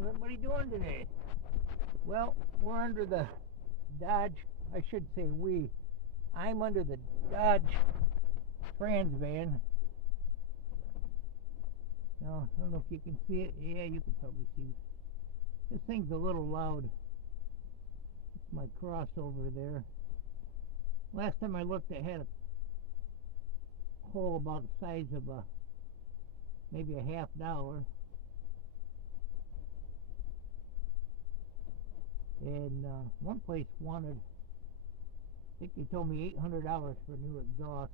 How's everybody doing today? Well, we're under the Dodge, I should say I'm under the Dodge Trans van. Now, I don't know if you can see it. Yeah, you can probably see it. This thing's a little loud. It's my crossover there. Last time I looked, it had a hole about the size of maybe a $50. And one place wanted, I think they told me $800 for a new exhaust,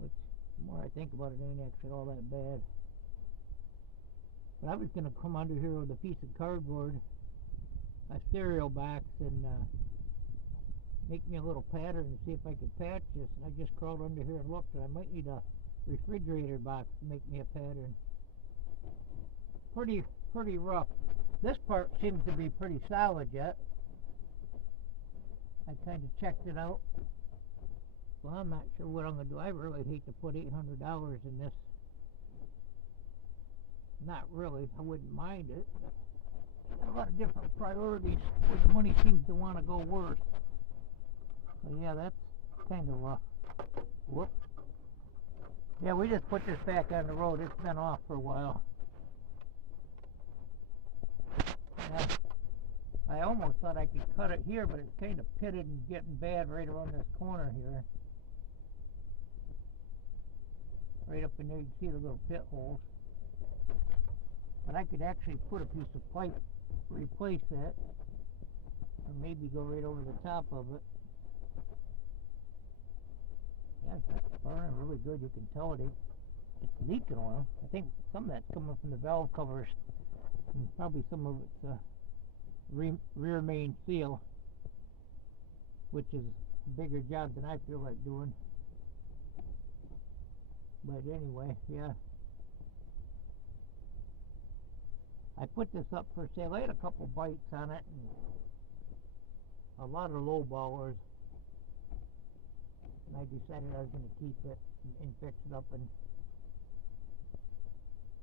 which the more I think about it, ain't actually all that bad. But I was going to come under here with a piece of cardboard, a cereal box, and make me a little pattern and see if I could patch this. And I just crawled under here and looked, and I might need a refrigerator box to make me a pattern. Pretty rough. This part seems to be pretty solid yet. I kind of checked it out. Well, I'm not sure what I'm going to do. I really hate to put $800 in this. Not really. I wouldn't mind it. But got a lot of different priorities where the money seems to want to go worse. So yeah, that's kind of a whoop. Yeah, we just put this back on the road. It's been off for a while. Yeah, I almost thought I could cut it here, but it's kind of pitted and getting bad right around this corner here. Right up in there, you can see the little pit holes. But I could actually put a piece of pipe, replace that, or maybe go right over the top of it. Yeah, that's burning really good. You can tell it's leaking oil. I think some of that's coming from the valve covers. And probably some of it's rear main seal, which is a bigger job than I feel like doing. But anyway, yeah. I put this up for sale. I had a couple bites on it and a lot of low ballers. And I decided I was going to keep it and fix it up and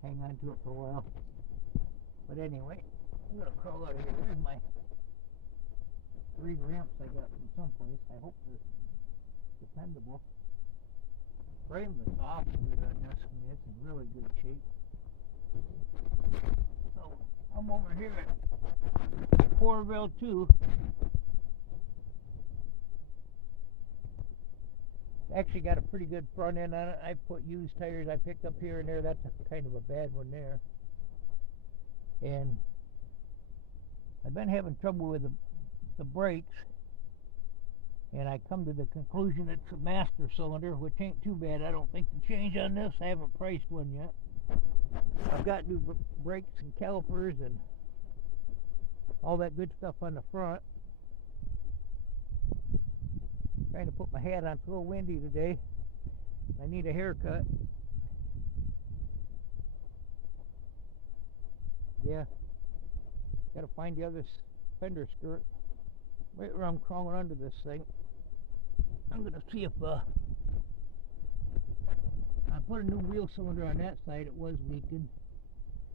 hang on to it for a while. But anyway, I'm going to crawl out of here. There's my 3 ramps I got from someplace. I hope they're dependable. Frame is awful good on this. I mean, it's in really good shape. So, I'm over here at Corville 2. Actually got a pretty good front end on it. I put used tires I picked up here and there. That's kind of a bad one there. And I've been having trouble with the brakes, and I come to the conclusion it's a master cylinder, which ain't too bad. I don't think to change on this. I haven't priced one yet. I've got new brakes and calipers and all that good stuff on the front. Trying to put my hat on. It's a little windy today. I need a haircut. Yeah, gotta find the other fender skirt. Right where I'm crawling under this thing. I'm gonna see if I put a new wheel cylinder on that side. It was leaking,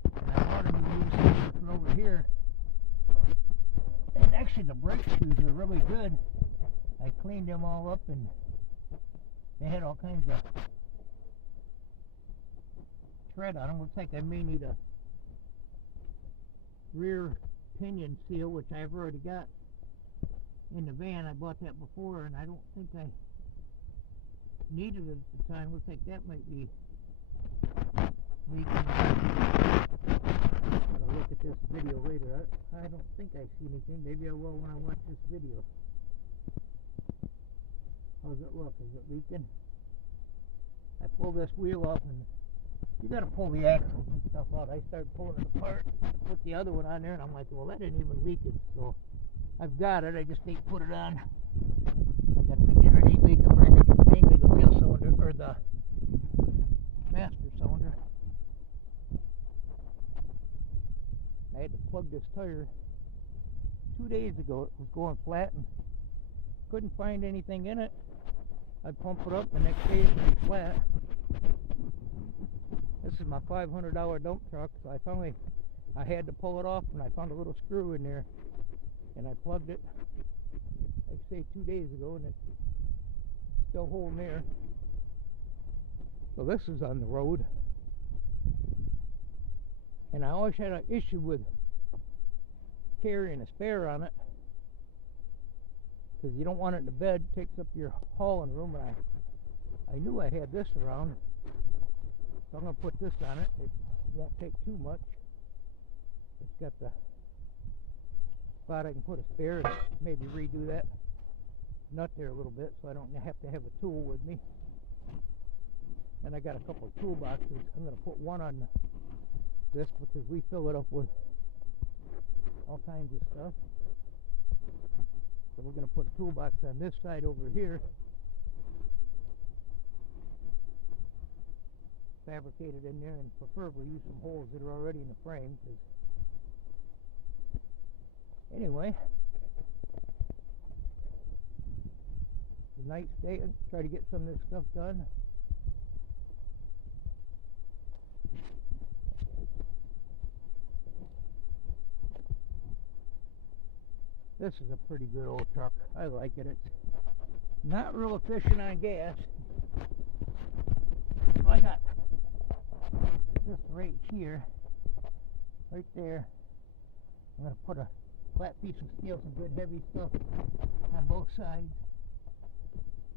and I bought a new wheel cylinder for over here. And actually, the brake shoes are really good. I cleaned them all up, and they had all kinds of tread on them. Looks like I may need a rear pinion seal, which I've already got in the van. I bought that before, and I don't think I needed it at the time. Looks like that might be leaking. I'll look at this video later. I don't think I see anything. Maybe I will when I watch this video. How's it look? Is it leaking? I pull this wheel off, and you got to pull the axles and stuff out. I started pulling it apart to put the other one on there, and I'm like, well, that ain't even leaking. So I've got it. I just need to put it on. I got to make sure it ain't leaking, but I got mainly the wheel cylinder, or the master cylinder. I had to plug this tire 2 days ago. It was going flat and couldn't find anything in it. I'd pump it up, the next day it would be flat. This is my $500 dump truck, so I had to pull it off, and I found a little screw in there, and I plugged it, like say 2 days ago, and it's still holding there. So this is on the road, and I always had an issue with carrying a spare on it, because you don't want it in the bed. It takes up your hauling room, and I knew I had this around, so I'm going to put this on it. It won't take too much. It's got the spot I can put a spare and maybe redo that nut there a little bit, so I don't have to have a tool with me. And I got a couple of toolboxes. I'm going to put one on this because we fill it up with all kinds of stuff. So we're going to put a toolbox on this side over here, fabricated in there, and preferably use some holes that are already in the frame. Anyway, it's a nice day. Try to get some of this stuff done. This is a pretty good old truck. I like it. It's not real efficient on gas. I got this right here, right there. I'm going to put a flat piece of steel, some good heavy stuff on both sides.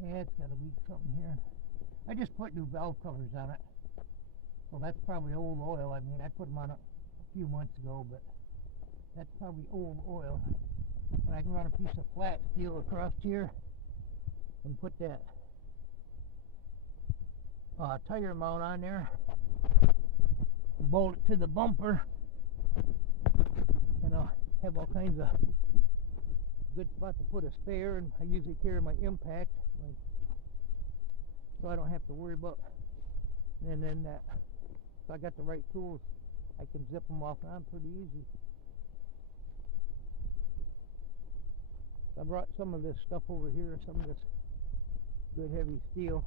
Yeah, it's got a leak something here. I just put new valve covers on it. Well, that's probably old oil. I mean, I put them on a few months ago, but that's probably old oil. But I can run a piece of flat steel across here and put that tire mount on there, bolt it to the bumper, and I'll have all kinds of good spot to put a spare. And I usually carry my impact, so I don't have to worry about. And then that, if I got the right tools, I can zip them off on pretty easy. I brought some of this stuff over here, some of this good heavy steel.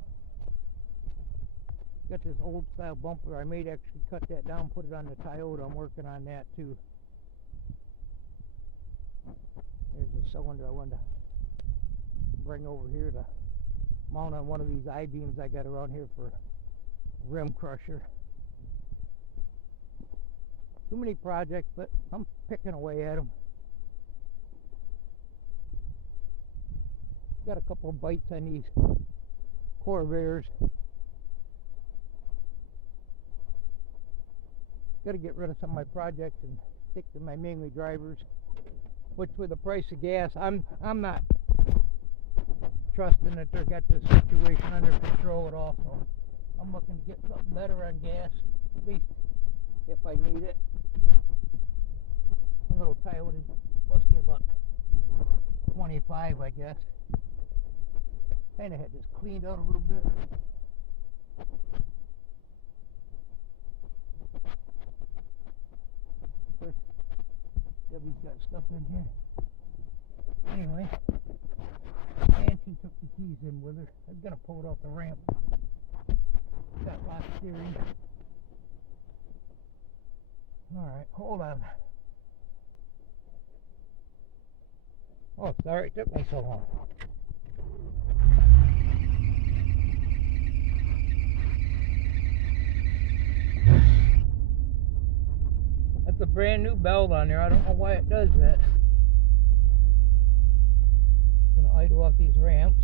Got this old style bumper. I may actually cut that down, put it on the Toyota. I'm working on that too. There's the cylinder I wanted to bring over here to mount on one of these I-beams I got around here for rim crusher. Too many projects, but I'm picking away at them. Got a couple of bites on these Corvairs. Got to get rid of some of my projects and stick to my mainly drivers. Which, with the price of gas, I'm not trusting that they got this situation under control at all. So I'm looking to get something better on gas, at least if I need it. A little Toyota is supposed to get about 25, I guess. Kind of had this cleaned out a little bit. Of course, Debbie's got stuff in here. Anyway, and she took the keys in with her. I was going to pull it off the ramp. Got lock steering. Alright, hold on. Oh, sorry it took me so long. That's a brand new belt on there. I don't know why it does that. I'm gonna idle off these ramps.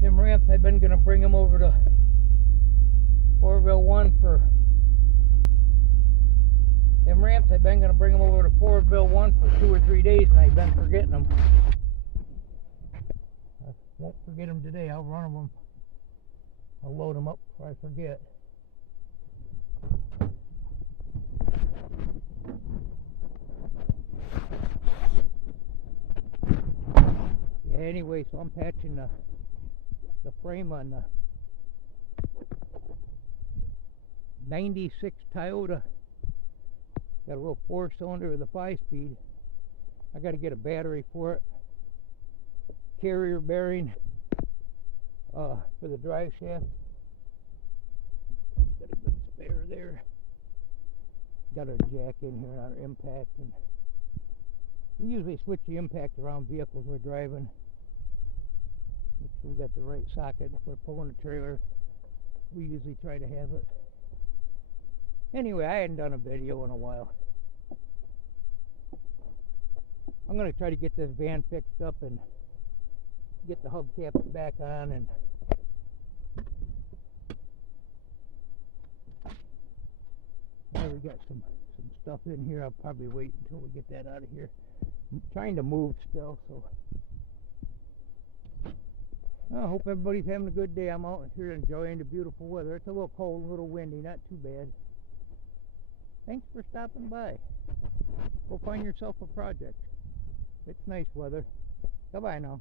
Them ramps, I've been gonna bring them over to Fourville 1 for. Them ramps, I've been gonna bring them over to Fourville 1 for 2 or 3 days, and I've been forgetting them. I won't forget them today. I'll run them. I'll load them up before I forget. Yeah, anyway, so I'm patching the frame on the 96 Toyota. Got a little 4-cylinder with a 5-speed. I got to get a battery for it. Carrier bearing for the drive shaft. there. Got our jack in here and our impact, and we usually switch the impact around vehicles we're driving. Make sure we got the right socket. If we're pulling a trailer, we usually try to have it. Anyway, I hadn't done a video in a while. I'm going to try to get this van fixed up and get the hubcaps back on, and now we got some stuff in here. I'll probably wait until we get that out of here. I'm trying to move still, so I hope everybody's having a good day. I'm out here enjoying the beautiful weather. It's a little cold, a little windy, not too bad. Thanks for stopping by. Go find yourself a project. It's nice weather. Goodbye now.